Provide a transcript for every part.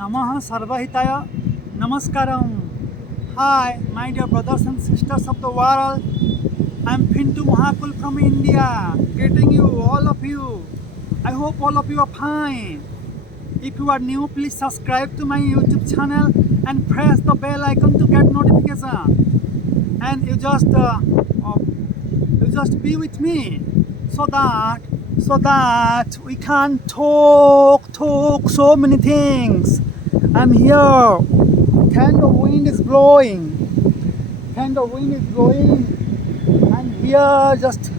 Namaha Sarvahitaya Namaskaram. Hi, my dear brothers and sisters of the world. I'm Pintu Mahakul from India. Greeting you, all of you. I hope all of you are fine. If you are new, please subscribe to my YouTube channel and press the bell icon to get notification. And you just be with me so that we can talk so many things. I'm here. Kind of wind is blowing. I'm here just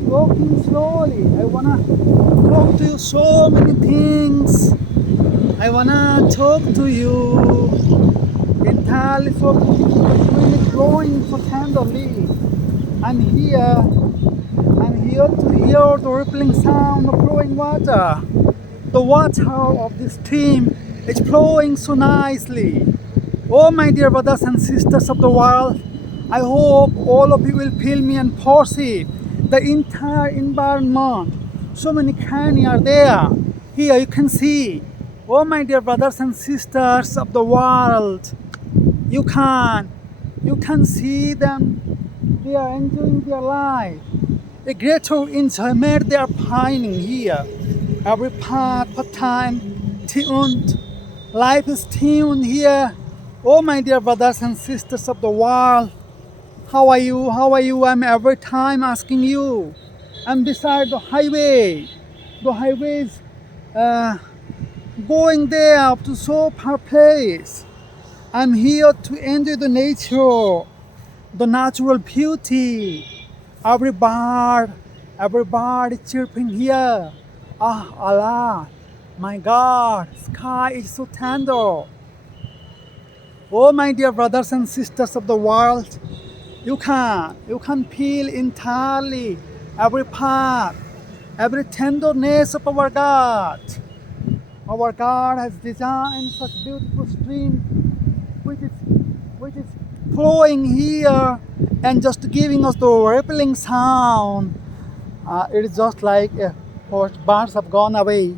walking slowly. I wanna talk to you so many things. I wanna talk to you entirely. So the wind is blowing so tenderly. I'm here to hear the rippling sound of flowing water. The water of this stream is flowing so nicely. Oh, my dear brothers and sisters of the world, I hope all of you will feel me and perceive the entire environment. So many canyons are there. Here you can see. Oh, my dear brothers and sisters of the world, you can see them. They are enjoying their life. A greater enjoyment they are finding here. Every part of time tuned. Life is tuned here. Oh, my dear brothers and sisters of the world, how are you? I'm every time asking you. I'm beside the highway. The highway is going there to so far place. I'm here to enjoy the nature, the natural beauty. Every bird is chirping here. Ah, Allah, my God, sky is so tender. Oh, my dear brothers and sisters of the world, you can feel entirely every part, every tenderness of our God. Our God has designed such beautiful stream which is flowing here and just giving us the rippling sound. It is just like birds have gone away.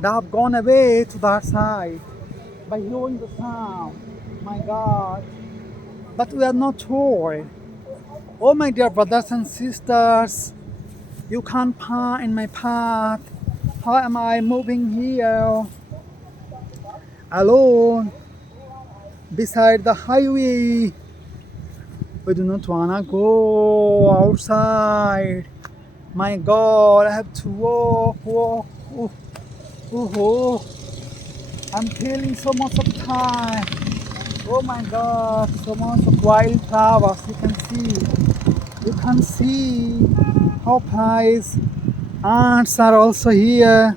They have gone away to that side by hearing the sound. My God. But we are not sure. Oh, my dear brothers and sisters, you can't find my path. How am I moving here alone beside the highway? We do not wanna go outside. My God, I have to walk. Oh. I'm feeling so much of time. Oh my God, so much of wildflowers. You can see how flies, ants are also here.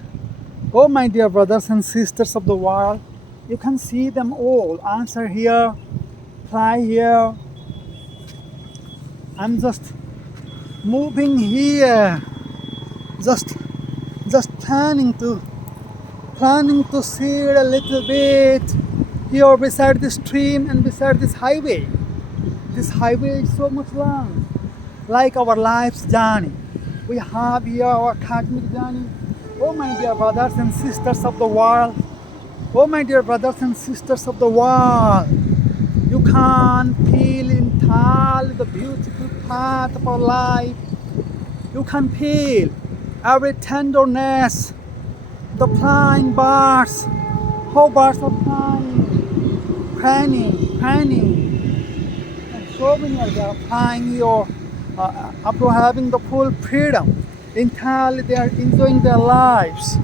Oh, my dear brothers and sisters of the world, you can see them all. Ants are here, fly here. I'm just moving here, just planning to see it a little bit here beside the stream and beside this highway. This highway is so much long, like our life's journey. We have here our cosmic journey. Oh, my dear brothers and sisters of the world. Oh, my dear brothers and sisters of the world. You can feel entirely the beautiful part of our life. You can feel every tenderness, the flying birds, how birds are flying, and so many are there flying here after having the full freedom. Entirely they are enjoying their lives.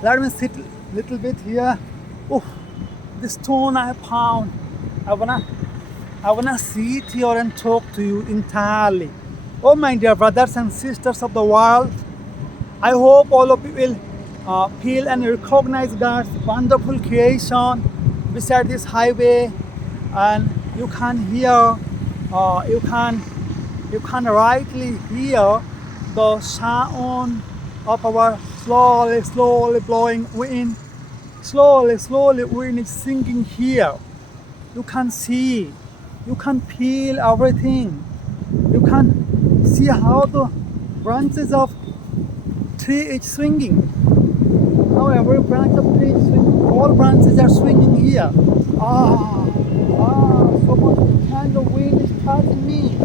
Let me sit a little bit here. Oh, this stone I have found. I wanna sit here and talk to you entirely. Oh, my dear brothers and sisters of the world, I hope all of you will feel and recognize God's wonderful creation beside this highway, and you can hear, you can rightly hear the sound of our slowly blowing wind. Slowly wind is sinking here. You can see, you can feel everything. You can see how the branches of tree is swinging. Now every branch of tree is swinging. All branches are swinging here. So much tender wind is touching me.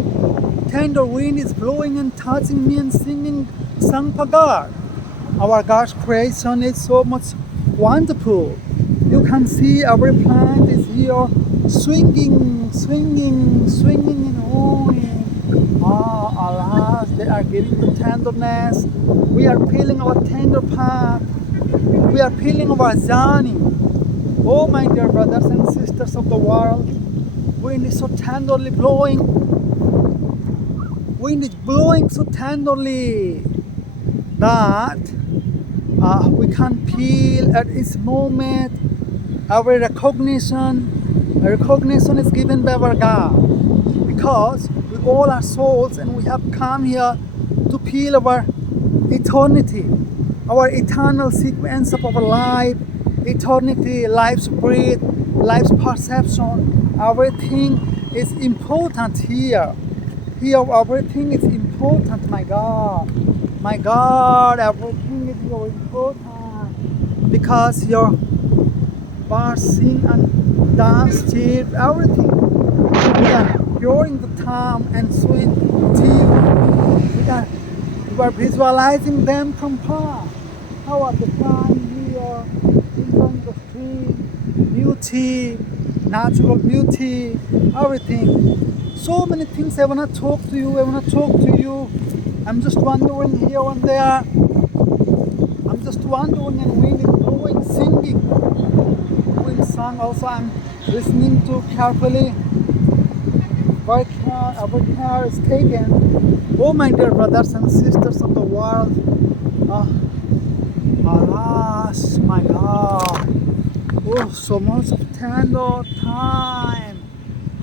Tender wind is blowing and touching me and singing song for God. Our God's creation is so much wonderful. You can see every plant is here swinging, swinging, swinging and moving. Alas, they are giving the tenderness. We are feeling our tender path. We are feeling our journey. Oh, my dear brothers and sisters of the world, wind is so tenderly blowing. Wind is blowing so tenderly that we can feel at its moment our recognition. Recognition is given by our God because we all are souls and we have come here to feel our eternity, our eternal sequence of our life, eternity, life's breath, life's perception. Everything is important here. Here, everything is important, my God. My God, everything is so important. Because your birds sing and dance, chirp, everything. We are during the time and sweet tea. We are visualizing them from far. How are the time here, enjoying the stream, beauty, natural beauty, everything. So many things I wanna talk to you. I'm just wandering here and there. I'm just wandering and wind is blowing, singing. Wind song also I'm listening to carefully. Every care is taken. Oh, my dear brothers and sisters of the world. Alas, my God. Oh, so much of tender time.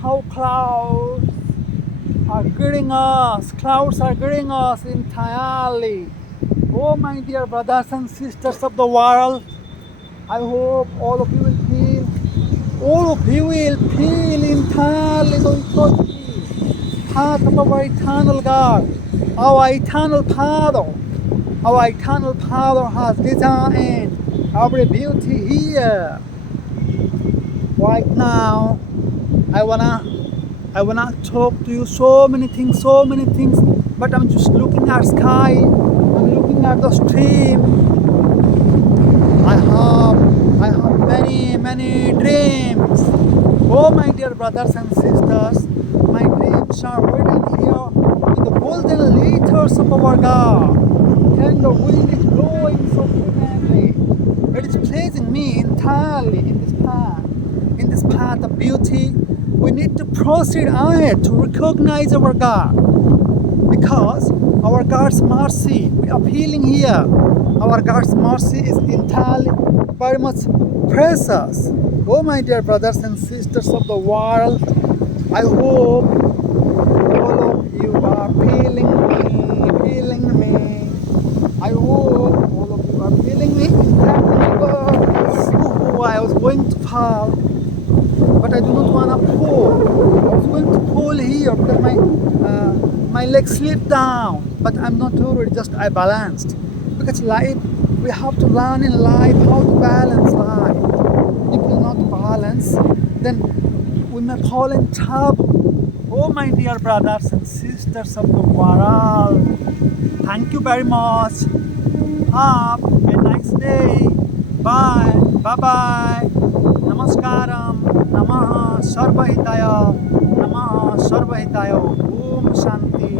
How clouds are greeting us. Clouds are greeting us entirely. Oh, my dear brothers and sisters of the world. I hope all of you will feel entirely the eternity, part of our eternal God, our eternal Father. Our eternal Father has designed every beauty here. Right now, I wanna talk to you so many things, but I'm just looking at sky, I'm looking at the stream. I have many dreams. Oh, my dear brothers and sisters, my dreams are written here in the golden letters of our God. And the wind is blowing so frequently. It is pleasing me entirely in this path of beauty. We need to proceed ahead to recognize our God. Because our God's mercy, we are feeling here, our God's mercy is entirely very much precious. Oh, my dear brothers and sisters of the world, I hope all of you are feeling me. I hope all of you are feeling me. I was going to fall, but I do not want to fall. I was going to fall here because my legs slipped down, but I'm not worried, just I balanced. Because life, we have to learn in life how to balance life. If we not balance, then we may fall in trouble. Oh, my dear brothers and sisters of the world, thank you very much. Have a nice day. Bye. Bye. Namaskaram. Namaha Sarvahitaya. Namaha Sarvahitaya. Om Shanti.